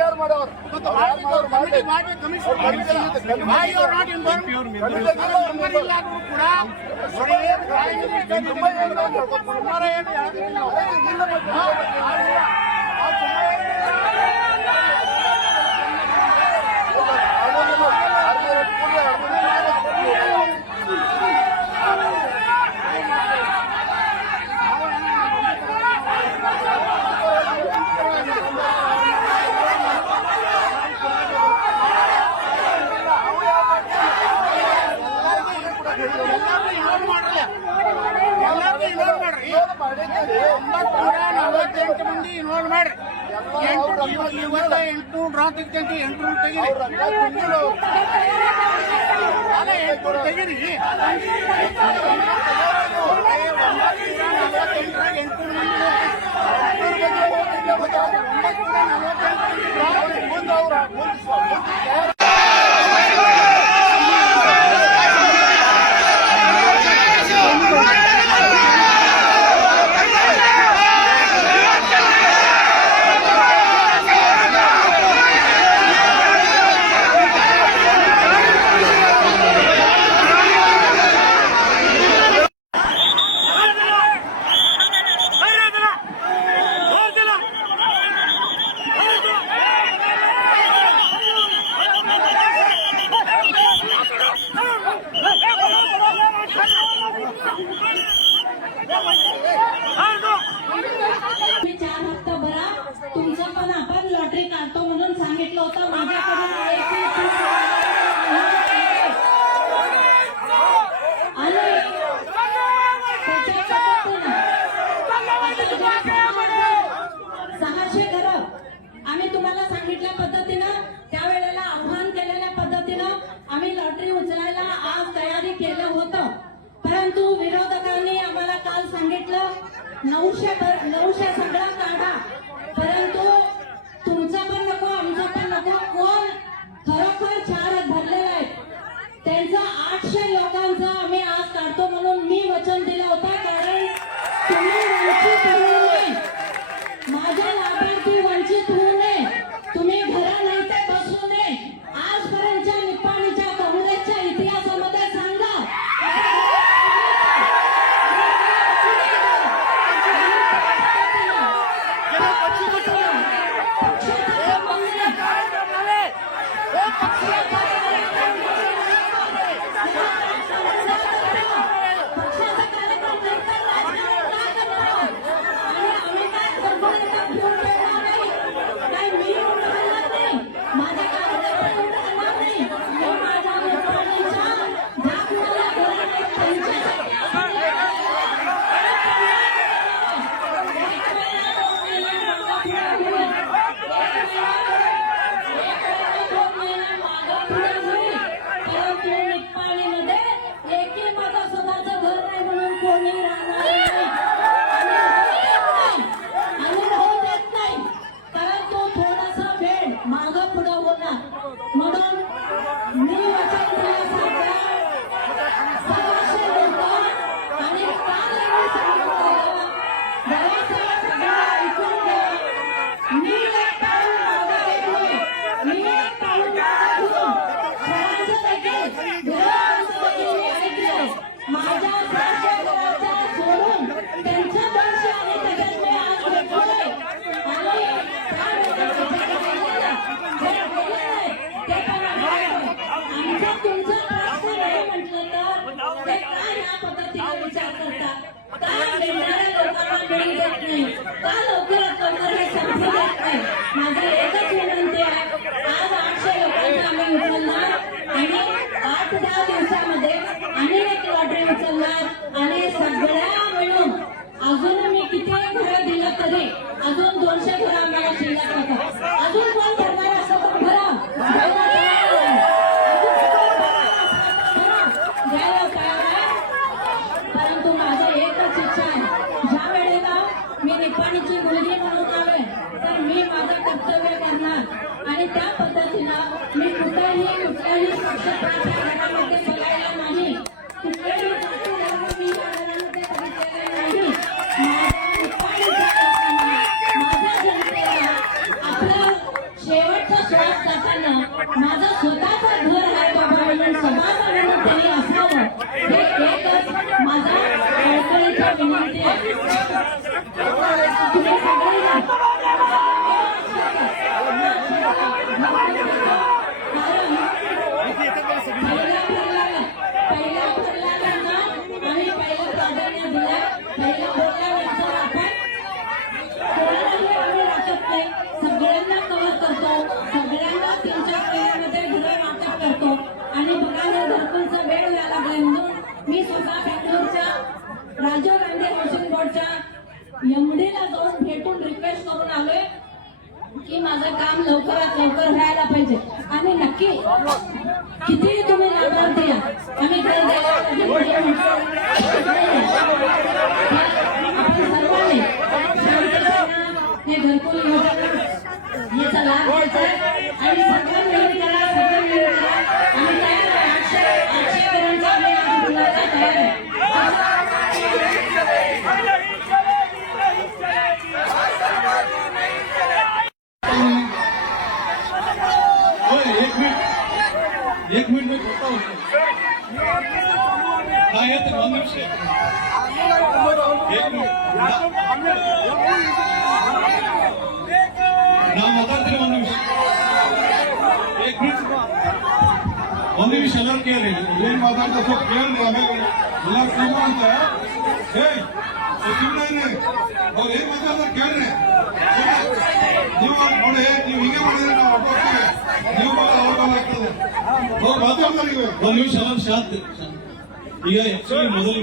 ಯಾರು ಮಾಡೋರು ಮಂದಿ ಇನ್ವಾಲ್ವ್ ಮಾಡ್ರಿ. 800 ಡ್ರಾ ತೆಗಿತಂತೆ 800 ತೆಗೀರಿ. ಅಲ್ಲ 800 ತೆಗೀರಿ. 800 तुमचं पण आपण लॉटरी काढतो म्हणून सांगितलं होतं. माझ्याकडून सहाशे घर आम्ही तुम्हाला सांगितल्या पद्धतीनं त्यावेळेला आव्हान केलेल्या पद्धतीनं आम्ही लॉटरी उचलायला आज तयारी केलं होतं. परंतु विरोधकांनी आम्हाला काल सांगितलं 900 सगळा काढा. परंतु तुमचा पण नको आमचा पण नको. कोण खरोखर 4 भरलेले आहेत त्यांचा 800 लोकांचा आम्ही आज काढतो म्हणून मी वचन दिलं होतं. कारण तुम्ही वंचित होऊ नये, माझ्या लाभार्थी वंचित होऊ नये, तुम्ही घरा नाही ते बसू नये. आजपर्यंतच्या निपाणीच्या काँग्रेसच्या इतिहासामध्ये सांगा माझी एकच विनंती आहे. आज 800 लोकांचा आम्ही उचलणार आणि 8-10 दिवसामध्ये आणि एक लॉटरी उचलणार आणि सगळ्या मिळून अजून मी किती घरं दिलं तरी अजून 200 घरं आम्हाला शिल्लक होतं. अजून कोण करणार असं पण घरं द्यायला तयार आहे. परंतु माझं एकच इच्छा आहे, ज्या वेळेला मी निपाणीची मुलगी म्हणून आले तर मी माझं कर्तव्य करणार आणि त्या पद्धतीनं मी कुठल्याही पक्षाच्या घरामध्ये बोलायला नाही, कुठल्याही मी या घरामध्ये बघितलेलं नाही. माझ्या जनतेला आपलं शेवट विनंती आहे तुम्ही सगळे पहिल्या बोलल्यानंतर आम्ही पहिलं प्राधान्य दिलं. पहिलं बोलल्यानंतर आपण कोणालाही आम्ही राखत नाही, सगळ्यांना कव्हर करतो, सगळ्यांना 3-4 महिन्यामध्ये घरं वाटप करतो. आणि बघायला घरकुलचा वेळ व्हायला लागलाय म्हणून मी स्वतः बेंगलोरच्या राजीव गांधी हाऊसिंग बोर्डच्या एमडीला जाऊन भेटून रिक्वेस्ट करून आलोय की माझं काम लवकरात लवकर व्हायला पाहिजे. आणि नक्की किती तुम्ही लाभार्थी या आम्ही घर द्यायला आपण सर्वांनी हे घरकुल योजना याचा लाभ घ्यायचा आहे. आणि सगळं मिळून करा, सगळं मिळून करा. आम्ही तयार आहे. 800 करोडचा आम्ही आज मुलाचा तयार आहे. एक मिनट में बोलता हूँ आयत मनुष्य एक मिनट नाम ಮಾತಾಡ್ತೀನಿ ಒಂದು ನಿಮಿಷ एक मिनट ಒಂದು ನಿಮಿಷ ಎಲ್ಲರೂ ಕೇಳಿ ಏನ್ ಮಾತಾಡ್ತಾ ಸ್ವಲ್ಪ ಕೇಳ್ರಿ ಆಮೇಲೆ ಎಲ್ಲರೂ ಕೇಳು ಅಂತ ಸುಮ್ಮನೆ ಅವ್ರು ಏನ್ ಮಾತಾಡ್ತಾರೆ ಕೇಳ್ರಿ ನೀವು ನೋಡಿ ನೀವು ಹೀಗೆ ಮಾಡಿದ್ರೆ ನಾವು ಹೊರಟೋಗ್ತೀವಿ ನೀವು ಅವ್ರ ಆಗ್ತದೆ ಅವ್ರು ಮಾತಾಡ್ತಾರೆ ಈಗ ಒಂದು ನಿಮಿಷ ಶಾಂತ ಈಗ ಆಕ್ಚುಲಿ ಮೊದಲು